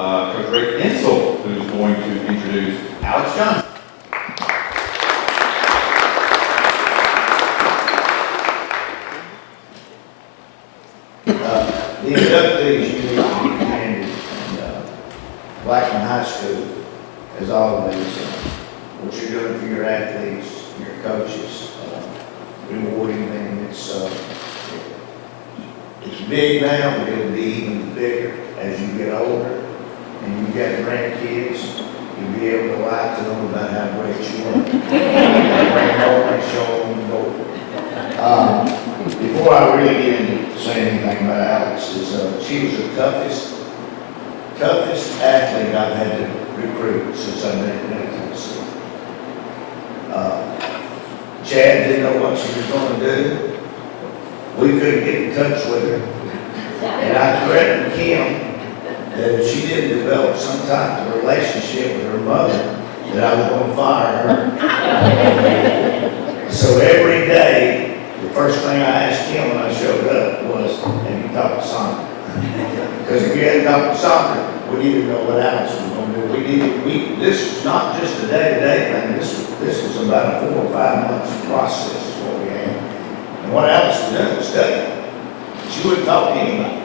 Coach Rick Insel, who's going to introduce Alex Johnson. The inductees you need to be commended, and Blackman High School, as always, what you're doing for your athletes, your coaches, rewarding them. It's big now, but it'll be even bigger as you get older and you got grandkids. You'll be able to lie to them about how great you are. Bring home and show them the door. Before I really get into saying anything about Alex, she was the toughest athlete I've had to recruit since I've been in Middle Tennessee. Chad didn't know what she was going to do. We couldn't get in touch with her. And I threatened Kim that if she didn't develop some type of relationship with her mother, that I was going to fire her. So every day, the first thing I asked Kim when I showed up was, have you talked to Sandra? Because if you hadn't talked to Sandra, we didn't know what Alex was going to do. This was not just a day-to-day thing. This was about a 4 or 5 months process is what we had. And what Alex was doing was studying. She wouldn't talk to anybody.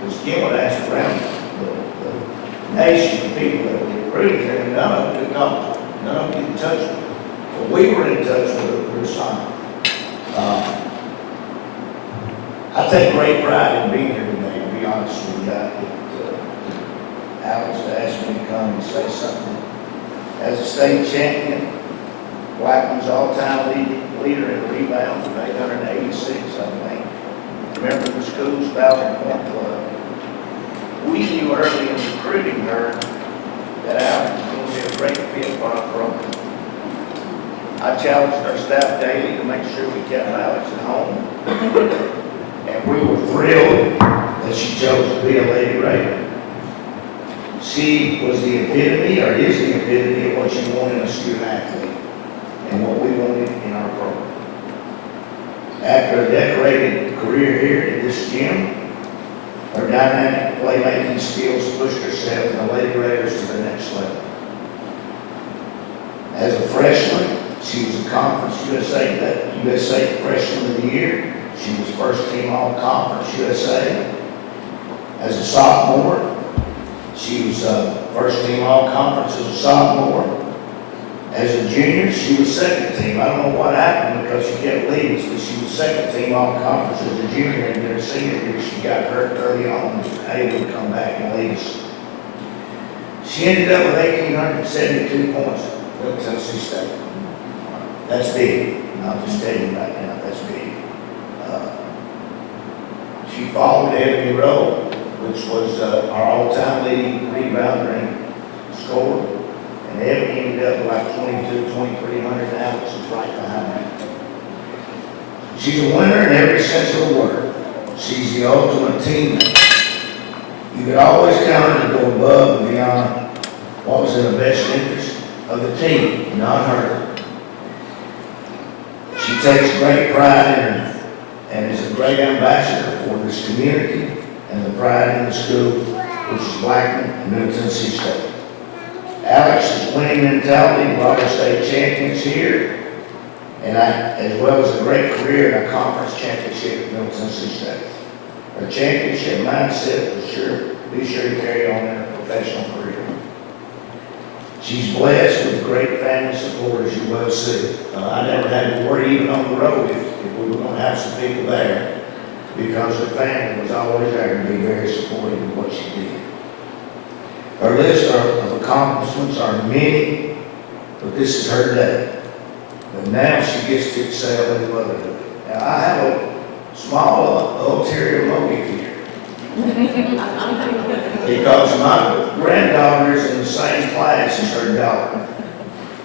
Because Kim would ask around the nation of people that were recruiting her, and none of them could talk to her. None of them get in touch with her. But we were in touch with her through Sandra. I take great pride in being here today, to be honest with you. Alex asked me to come and say something. As a state champion, Blackman's all-time leader in rebounds with 886, I think. Member of the school's 1,000-point club. We knew early in recruiting her that Alex was going to be a great fit for our program. I challenged our staff daily to make sure we kept Alex at home. And we were thrilled that she chose to be a Lady Raider. She was the epitome, or is the epitome, of what you want in a student athlete and what we wanted in our program. After a decorated career here in this gym, her dynamic playmaking skills pushed herself and the Lady Raiders to the next level. As a freshman, she was a Conference USA Freshman of the Year. She was first team All-Conference USA. As a sophomore, she was first team All-Conference as a sophomore. As a junior, she was second team. I don't know what happened because she kept leaving us, but she was second team All-Conference as a junior, and in her senior year, she got hurt early on and was able to come back and lead us. She ended up with 1,872 points at Middle Tennessee State. That's big. I'll just tell you right now, that's big. She followed Ebony Rowe, which was our all-time leading rebounder and scorer. And Ebony ended up with like 2,300, and Alex was right behind her. She's a winner in every sense of the word. She's the ultimate teammate. You can always count her to go above and beyond what was in the best interest of the team, not her. She takes great pride in her and is a great ambassador for this community and the pride in the school, which is Blackman and Middle Tennessee State. Alex's winning mentality brought her state champions here, and as well as a great career in a conference championship at Middle Tennessee State. Her championship mindset will be sure to carry on in her professional career. She's blessed with great family support, as you well see. I never had to worry even on the road if we were going to have some people there, because her family was always there to be very supportive of what she did. Her list of accomplishments are many, but this is her day. But now she gets to excel in motherhood. Now I have a small ulterior motive here. Because my granddaughter is in the same class as her daughter.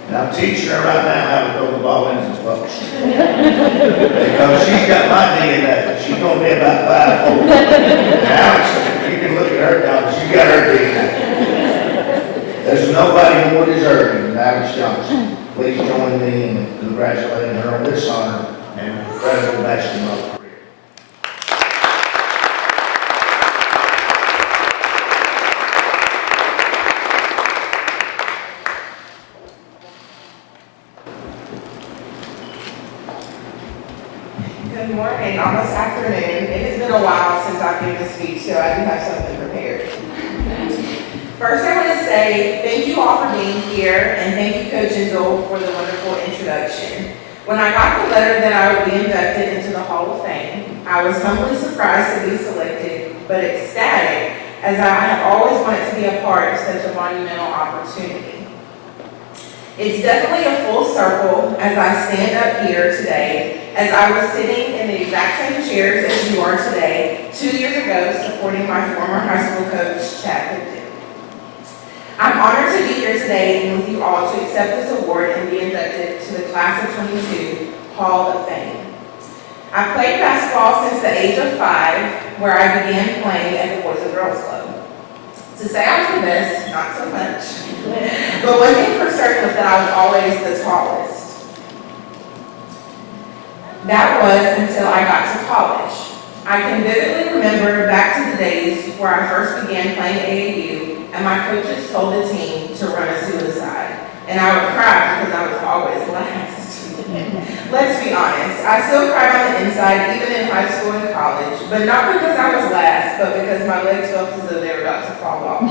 And I'm teaching her right now how to throw the ball into the post. Because she's got my DNA. She's going to be about 5'4". And Alex, you can look at her daughter, she's got her DNA. There's nobody more deserving than Alex Johnson. Please join me in congratulating her on this honor and incredible basketball career. and almost afternoon. It has been a while since I've given a speech, so I do have something prepared. First, I want to say thank you all for being here, and thank you, Coach Inzel, for the wonderful introduction. When I got the letter that I would be inducted into the Hall of Fame, I was humbly surprised to be selected, but ecstatic, as I have always wanted to be a part of such a monumental opportunity. It's definitely a full circle as I stand up here today, as I was sitting in the exact same chairs as you are today, 2 years ago, supporting my former high school coach, Chad Lipton. I'm honored to be here today and with you all to accept this award and be inducted to the Class of 22 Hall of Fame. I've played basketball since the age of 5, where I began playing at the Boys and Girls Club. To say I was the best, not so much. But one thing for certain was that I was always the tallest. That was until I got to college. I can vividly remember back to the days where I first began playing AAU and my coaches told the team to run a suicide. And I would cry because I was always last. Let's be honest, I still cried on the inside even in high school and college, but not because I was last, but because my legs felt as though they were about to fall off.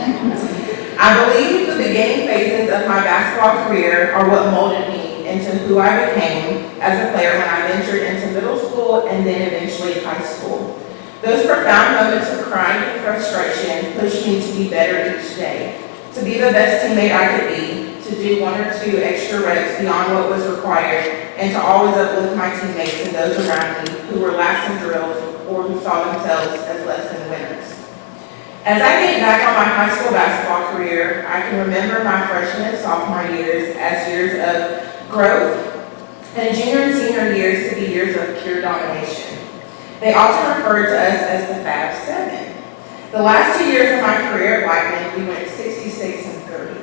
I believe the beginning phases of my basketball career are what molded me into who I became as a player when I ventured into middle school and then eventually high school. Those profound moments of crying and frustration pushed me to be better each day, to be the best teammate I could be, to do 1 or 2 extra reps beyond what was required, and to always uplift my teammates and those around me who were last in drills or who saw themselves as less than winners. As I think back on my high school basketball career, I can remember my freshman and sophomore years as years of growth, and junior and senior years to be years of pure domination. They often referred to us as the Fab Seven. The last 2 years of my career at Blackman, we went 66 and 30.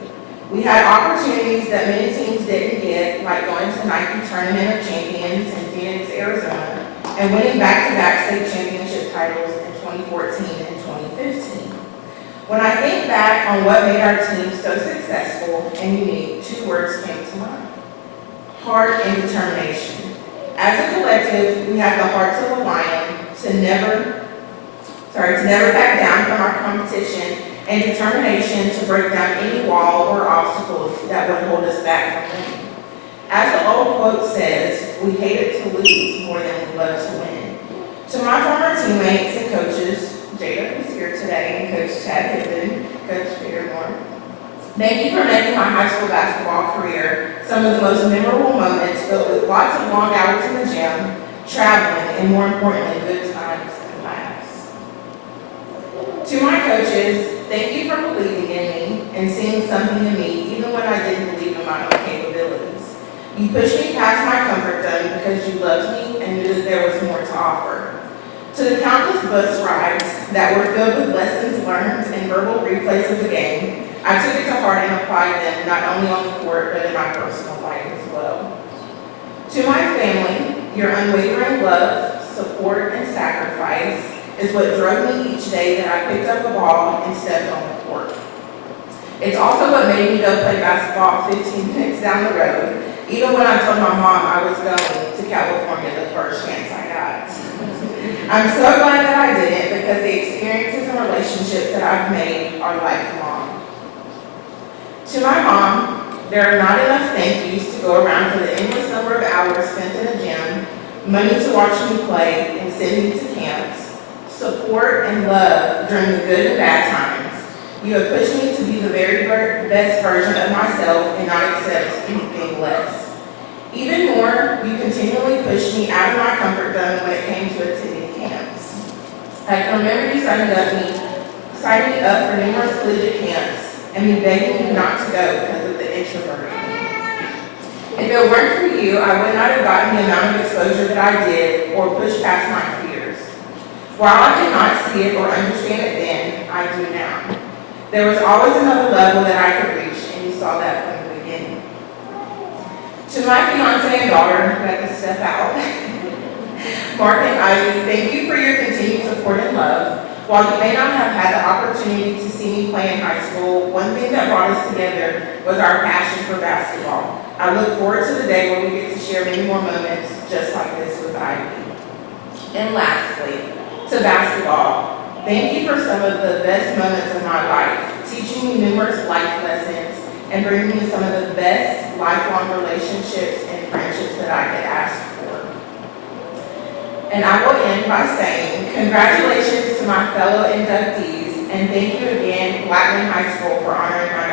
We had opportunities that many teams didn't get, like going to the Nike Tournament of Champions in Phoenix, Arizona, and winning back-to-back state championship titles in 2014 and 2015. When I think back on what made our team so successful and unique, 2 words came to mind: heart and determination. As a collective, we had the hearts of a lion to never back down from our competition, and determination to break down any wall or obstacles that would hold us back from winning. As the old quote says, we hated to lose more than we loved to win. To my former teammates and coaches, Jada, who's here today, and Coach Chad Lipton, Coach Fairmore, thank you for making my high school basketball career some of the most memorable moments, filled with lots of long hours in the gym, traveling, and more importantly, good times and laughs. To my coaches, thank you for believing in me and seeing something in me even when I didn't believe in my own capabilities. You pushed me past my comfort zone because you loved me and knew that there was more to offer. To the countless bus rides that were filled with lessons learned and verbal replays of the game, I took it to heart and applied them not only on the court but in my personal life as well. To my family, your unwavering love, support, and sacrifice is what drove me each day that I picked up a ball and stepped on the court. It's also what made me go play basketball 15 minutes down the road, even when I told my mom I was going to California the first chance I got. I'm so glad that I did it because the experiences and relationships that I've made are lifelong. To my mom, there are not enough thank yous to go around for the endless number of hours spent in the gym, money to watch me play and send me to camps, support and love during the good and bad times. You have pushed me to be the very best version of myself and not accept anything less. Even more, you continually pushed me out of my comfort zone when it came to attending camps. I can remember you signing me up for numerous collegiate camps and me begging you not to go because of the introvert in me. If it weren't for you, I would not have gotten the amount of exposure that I did or pushed past my fears. While I did not see it or understand it then, I do now. There was always another level that I could reach, and you saw that from the beginning. To my fiance and daughter who had to step out, Mark and Ivy, thank you for your continued support and love. While you may not have had the opportunity to see me play in high school, one thing that brought us together was our passion for basketball. I look forward to the day where we get to share many more moments just like this with Ivy. And lastly, to basketball, thank you for some of the best moments of my life, teaching me numerous life lessons and bringing me some of the best lifelong relationships and friendships that I could ask for. And I will end by saying congratulations to my fellow inductees, and thank you again, Blackman High School, for honoring my